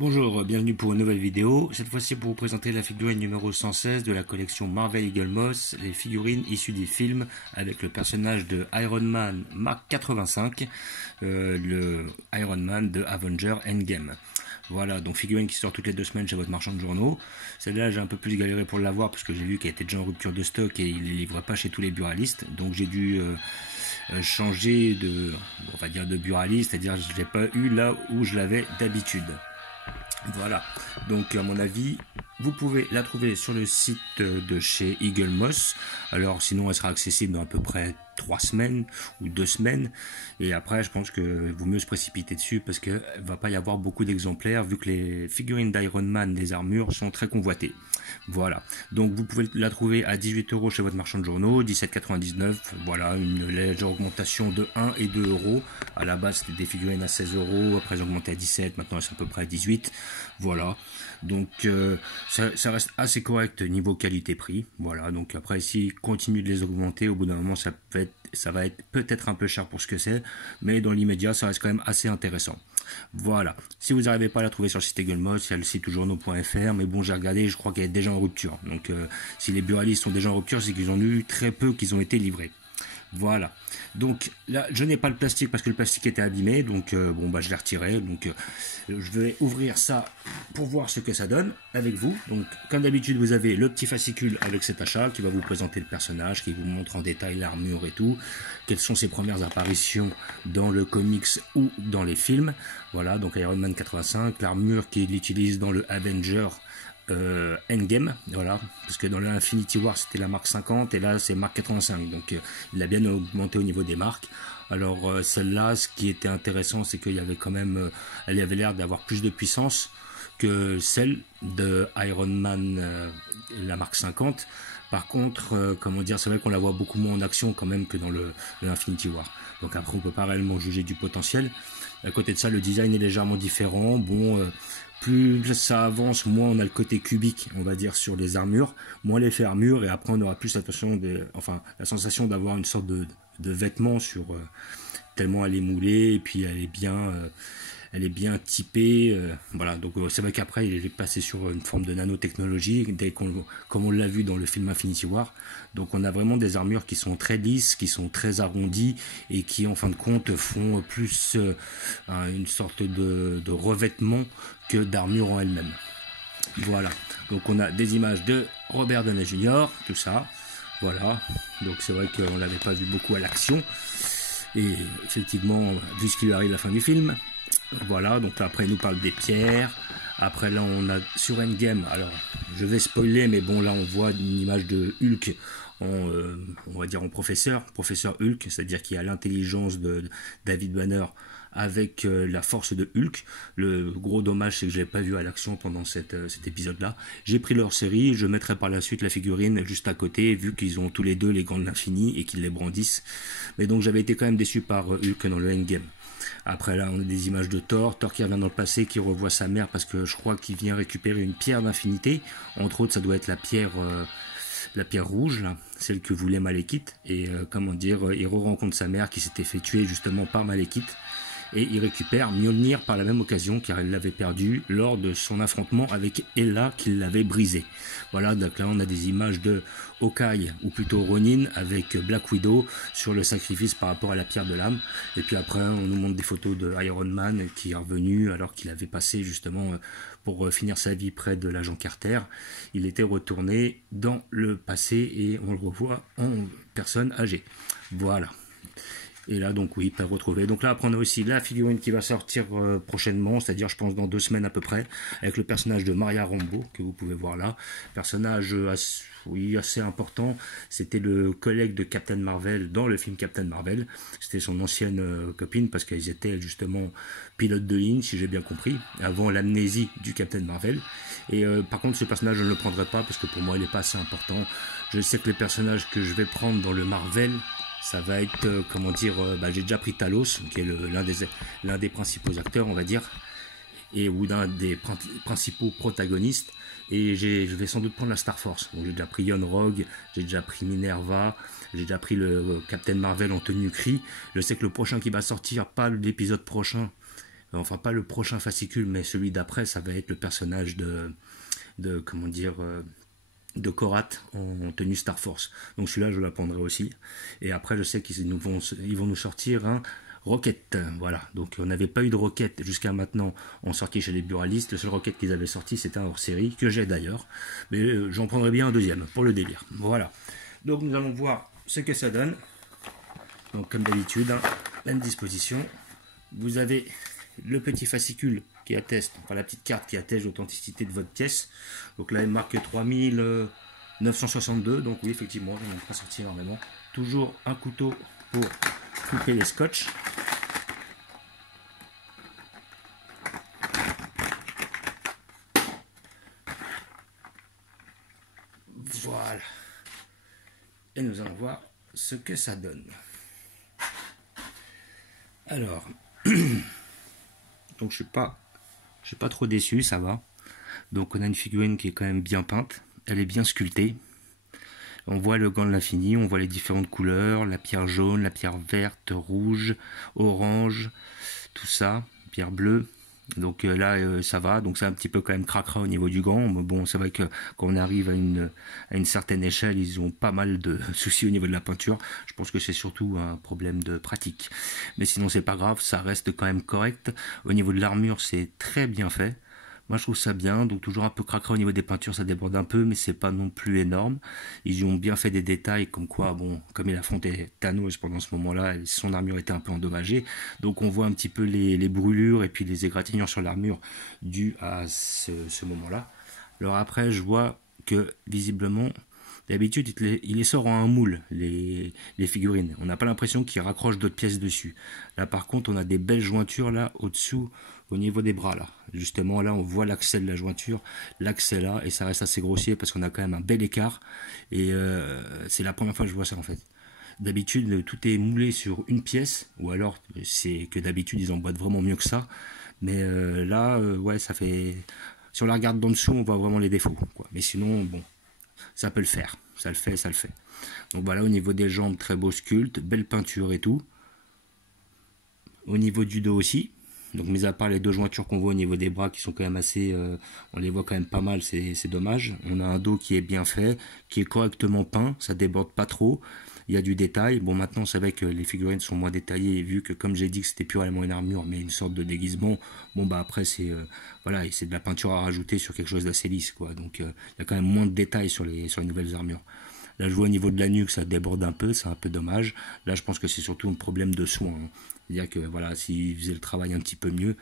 Bonjour, bienvenue pour une nouvelle vidéo. Cette fois-ci pour vous présenter la figurine numéro 116 de la collection Marvel Eagle Moss, les figurines issues des films avec le personnage de Iron Man Mark 85, le Iron Man de Avenger Endgame. Voilà, donc figurine qui sort toutes les 2 semaines chez votre marchand de journaux. Celle-là, j'ai un peu plus galéré pour l'avoir parce que j'ai vu qu'elle était déjà en rupture de stock et il ne les livre pas chez tous les buralistes. Donc j'ai dû changer on va dire de buraliste, c'est-à-dire je ne l'ai pas eu là où je l'avais d'habitude. Voilà, donc à mon avis, vous pouvez la trouver sur le site de chez Eagle Moss. Alors sinon, elle sera accessible dans à peu près 3 semaines ou 2 semaines. Et après, je pense que vaut mieux se précipiter dessus parce qu'il ne va pas y avoir beaucoup d'exemplaires vu que les figurines d'Iron Man des armures sont très convoitées. Voilà, donc vous pouvez la trouver à 18 € chez votre marchand de journaux, 17,99 €. Voilà, une légère augmentation de 1 et 2 €. À la base, c'était des figurines à 16 €, après elles ont augmenté à 17, maintenant elles sont à peu près à 18. Voilà, donc ça reste assez correct niveau qualité-prix. Voilà, donc après, s'ils continuent de les augmenter, au bout d'un moment, ça va être peut-être un peu cher pour ce que c'est, mais dans l'immédiat, ça reste quand même assez intéressant. Voilà, si vous n'arrivez pas à la trouver sur le site Eagle Moss, il y a le site journaux.fr, mais bon, j'ai regardé, je crois qu'elle est déjà en rupture. Donc si les buralistes sont déjà en rupture, c'est qu'ils ont eu très peu qu'ils ont été livrés. Voilà, donc là je n'ai pas le plastique parce que le plastique était abîmé, donc bon bah je l'ai retiré, donc je vais ouvrir ça pour voir ce que ça donne avec vous. Donc comme d'habitude, vous avez le petit fascicule avec cet achat qui va vous présenter le personnage, qui vous montre en détail l'armure et tout, quelles sont ses premières apparitions dans le comics ou dans les films. Voilà, donc Iron Man 85, l'armure qu'il utilise dans le Avenger Endgame, voilà, parce que dans le Infinity War c'était la marque 50 et là c'est marque 85, donc il a bien augmenté au niveau des marques. Alors celle-là, ce qui était intéressant, c'est qu'il y avait quand même, elle avait l'air d'avoir plus de puissance que celle de Iron Man, la marque 50. Par contre, comment dire, c'est vrai qu'on la voit beaucoup moins en action quand même que dans le Infinity War. Donc après, on peut pas réellement juger du potentiel. À côté de ça, le design est légèrement différent. Bon, plus ça avance, moins on a le côté cubique, on va dire, sur les armures, moins l'effet armure, et après on aura plus la sensation d'avoir une sorte de vêtement sur, tellement elle est moulée, et puis elle est bien typée, voilà. Donc c'est vrai qu'après il est passé sur une forme de nanotechnologie, comme on l'a vu dans le film Infinity War. Donc on a vraiment des armures qui sont très lisses, qui sont très arrondies, et qui en fin de compte font plus une sorte de revêtement que d'armure en elle-même. Voilà, donc on a des images de Robert Downey Jr., tout ça, voilà. Donc c'est vrai qu'on l'avait pas vu beaucoup à l'action, et effectivement, vu ce qui lui arrive à la fin du film. Voilà, donc là, après il nous parle des pierres. Après là on a sur Endgame, alors je vais spoiler, mais bon là on voit une image de Hulk on va dire en professeur Hulk, c'est-à-dire qu'il y a l'intelligence de David Banner avec la force de Hulk. Le gros dommage, c'est que je l'ai pas vu à l'action pendant cet épisode-là. J'ai pris leur série, je mettrai par la suite la figurine juste à côté, vu qu'ils ont tous les deux les gants de l'infini et qu'ils les brandissent. Mais donc j'avais été quand même déçu par Hulk dans le Endgame. Après là on a des images de Thor qui revient dans le passé, qui revoit sa mère parce que je crois qu'il vient récupérer une pierre d'infinité. Entre autres, ça doit être la pierre rouge, là, celle que voulait Malekith. Et comment dire, il re-rencontre sa mère qui s'était fait tuer justement par Malekith. Et il récupère Mjolnir par la même occasion, car elle l'avait perdu lors de son affrontement avec Hela, qui l'avait brisé. Voilà, donc là on a des images de Hawkeye, ou plutôt Ronin, avec Black Widow sur le sacrifice par rapport à la pierre de l'âme. Et puis après on nous montre des photos de Iron Man qui est revenu alors qu'il avait passé justement pour finir sa vie près de l'agent Carter. Il était retourné dans le passé et on le revoit en personne âgée. Voilà. Et là donc oui, pas retrouvé. Donc là après on a aussi la figurine qui va sortir prochainement, c'est-à-dire je pense dans 2 semaines à peu près, avec le personnage de Maria Rambeau que vous pouvez voir là. Personnage assez important. C'était le collègue de Captain Marvel dans le film Captain Marvel. C'était son ancienne copine, parce qu'elles étaient justement pilotes de ligne, si j'ai bien compris, avant l'amnésie du Captain Marvel. Et par contre ce personnage je ne le prendrai pas parce que pour moi il n'est pas assez important. Je sais que les personnages que je vais prendre dans le Marvel, ça va être, comment dire, j'ai déjà pris Talos, qui est l'un des principaux acteurs, on va dire, ou l'un des principaux protagonistes, et je vais sans doute prendre la Star Force. Donc j'ai déjà pris Yon Rogue, j'ai déjà pris Minerva, j'ai déjà pris le Captain Marvel en tenue Kree. Je sais que le prochain qui va sortir, pas l'épisode prochain, enfin pas le prochain fascicule, mais celui d'après, ça va être le personnage comment dire, de Korat en tenue Star Force. Donc celui-là, je l'apprendrai aussi. Et après, je sais ils vont nous sortir un Rocket. Voilà. Donc on n'avait pas eu de Rocket jusqu'à maintenant en sortie chez les buralistes. Le seul Rocket qu'ils avaient sorti, c'était un hors-série, que j'ai d'ailleurs. Mais j'en prendrai bien un deuxième, pour le délire. Voilà. Donc nous allons voir ce que ça donne. Donc comme d'habitude, hein, même disposition. Vous avez le petit fascicule qui atteste, enfin la petite carte qui atteste l'authenticité de votre pièce. Donc là, elle marque 3962. Donc oui, effectivement, j'en ai pas sorti énormément. Toujours un couteau pour couper les scotch. Voilà. Et nous allons voir ce que ça donne. Alors, donc je suis pas trop déçu, ça va. Donc on a une figurine qui est quand même bien peinte, elle est bien sculptée. On voit le gant de l'infini, on voit les différentes couleurs, la pierre jaune, la pierre verte, rouge, orange, tout ça, pierre bleue. Donc là, ça va. Donc c'est un petit peu quand même cracra au niveau du gant. Mais bon, c'est vrai que quand on arrive à une certaine échelle, ils ont pas mal de soucis au niveau de la peinture. Je pense que c'est surtout un problème de pratique. Mais sinon, c'est pas grave, ça reste quand même correct. Au niveau de l'armure, c'est très bien fait. Moi, je trouve ça bien. Donc toujours un peu cracra au niveau des peintures, ça déborde un peu, mais c'est pas non plus énorme. Ils y ont bien fait des détails, comme quoi, bon, comme il affrontait Thanos pendant ce moment-là, son armure était un peu endommagée. Donc on voit un petit peu les brûlures et puis les égratignures sur l'armure dues à ce moment-là. Alors après, je vois que visiblement, d'habitude, il les sort en un moule, les figurines. On n'a pas l'impression qu'il raccroche d'autres pièces dessus. Là, par contre, on a des belles jointures là au-dessous, au niveau des bras là. Justement, là, on voit l'accès de la jointure, l'accès là, et ça reste assez grossier parce qu'on a quand même un bel écart. Et c'est la première fois que je vois ça en fait. D'habitude, tout est moulé sur une pièce, ou alors c'est que d'habitude ils emboîtent vraiment mieux que ça. Mais là, ouais, ça fait. Si on la regarde d'en dessous, on voit vraiment les défauts, quoi. Mais sinon, bon, ça peut le faire. Ça le fait, ça le fait. Donc voilà, au niveau des jambes, très beau sculpte, belle peinture et tout. Au niveau du dos aussi. Donc mis à part les deux jointures qu'on voit au niveau des bras qui sont quand même assez, on les voit quand même pas mal, c'est dommage. On a un dos qui est bien fait, qui est correctement peint, ça déborde pas trop. Il y a du détail. Bon, maintenant c'est vrai que les figurines sont moins détaillées vu que comme j'ai dit que c'était purement une armure mais une sorte de déguisement. Bon bah après c'est voilà, c'est de la peinture à rajouter sur quelque chose d'assez lisse quoi. Donc il y a quand même moins de détails sur les nouvelles armures. Là, je vois au niveau de la nuque, ça déborde un peu, c'est un peu dommage. Là, je pense que c'est surtout un problème de soin. Hein. C'est-à-dire que voilà, s'ils faisaient le travail un petit peu mieux,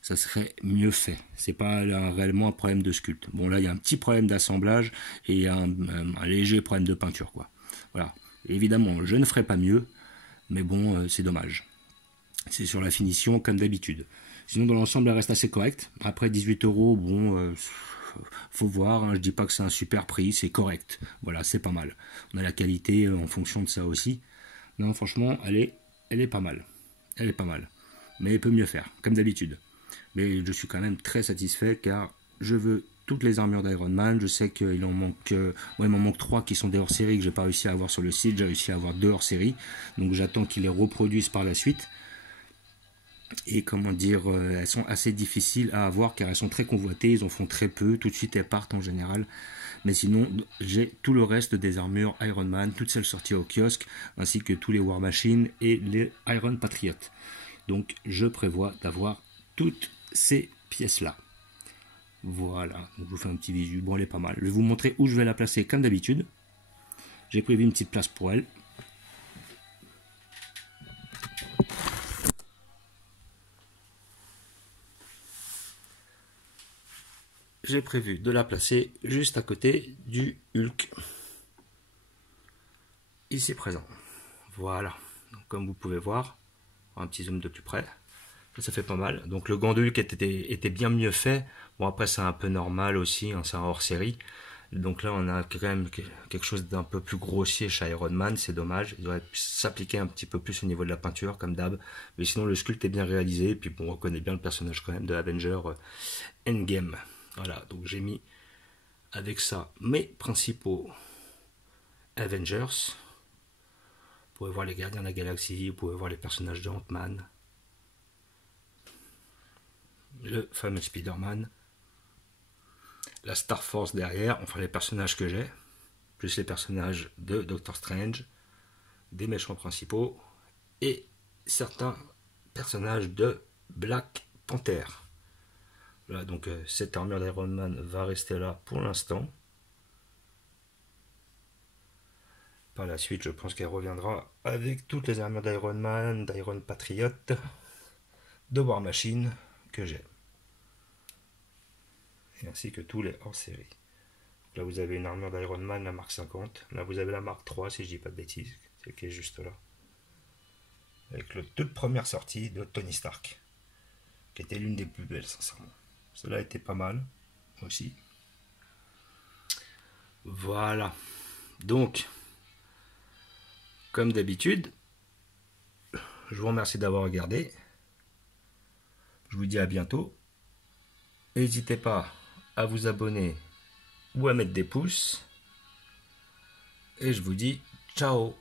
ça serait mieux fait. C'est pas là, réellement un problème de sculpte. Bon, là, il y a un petit problème d'assemblage et un léger problème de peinture, quoi. Voilà. Évidemment, je ne ferai pas mieux, mais bon, c'est dommage. C'est sur la finition, comme d'habitude. Sinon, dans l'ensemble, elle reste assez correcte. Après 18 €, bon... faut voir, hein, je dis pas que c'est un super prix, c'est correct. Voilà, c'est pas mal. On a la qualité en fonction de ça aussi. Non, franchement, elle est pas mal. Elle est pas mal. Mais elle peut mieux faire, comme d'habitude. Mais je suis quand même très satisfait car je veux toutes les armures d'Iron Man. Je sais qu'il en manque, ouais, il m'en manque 3 qui sont des hors-série que j'ai pas réussi à avoir sur le site. J'ai réussi à avoir 2 hors-série. Donc j'attends qu'ils les reproduisent par la suite. Et comment dire, elles sont assez difficiles à avoir car elles sont très convoitées, ils en font très peu, tout de suite elles partent en général. Mais sinon, j'ai tout le reste des armures Iron Man, toutes celles sorties au kiosque, ainsi que tous les War Machine et les Iron Patriot. Donc je prévois d'avoir toutes ces pièces-là. Voilà, donc je vous fais un petit visu, bon elle est pas mal. Je vais vous montrer où je vais la placer comme d'habitude. J'ai prévu une petite place pour elle. J'ai prévu de la placer juste à côté du Hulk. Ici présent. Voilà. Donc, comme vous pouvez voir, un petit zoom de plus près. Ça fait pas mal. Donc le gant de Hulk était bien mieux fait. Bon après c'est un peu normal aussi, hein, c'est un hors série. Donc là on a quand même quelque chose d'un peu plus grossier chez Iron Man, c'est dommage. Il aurait pu s'appliquer un petit peu plus au niveau de la peinture comme d'hab. Mais sinon le sculpte est bien réalisé. Et puis bon, on reconnaît bien le personnage quand même de Avenger Endgame. Voilà, donc j'ai mis avec ça mes principaux Avengers. Vous pouvez voir les Gardiens de la Galaxie, vous pouvez voir les personnages de Ant-Man. le fameux Spider-Man, la Star Force derrière, enfin les personnages que j'ai, plus les personnages de Doctor Strange, des méchants principaux et certains personnages de Black Panther. Voilà, donc cette armure d'Iron Man va rester là pour l'instant. Par la suite, je pense qu'elle reviendra avec toutes les armures d'Iron Man, d'Iron Patriot, de War Machine que j'ai. Et ainsi que tous les hors-série. Là, vous avez une armure d'Iron Man, la marque 50. Là, vous avez la marque 3, si je dis pas de bêtises. C'est qui est juste là. Avec la toute première sortie de Tony Stark. Qui était l'une des plus belles, sincèrement. Cela était pas mal, aussi. Voilà. Donc, comme d'habitude, je vous remercie d'avoir regardé. Je vous dis à bientôt. N'hésitez pas à vous abonner ou à mettre des pouces. Et je vous dis ciao.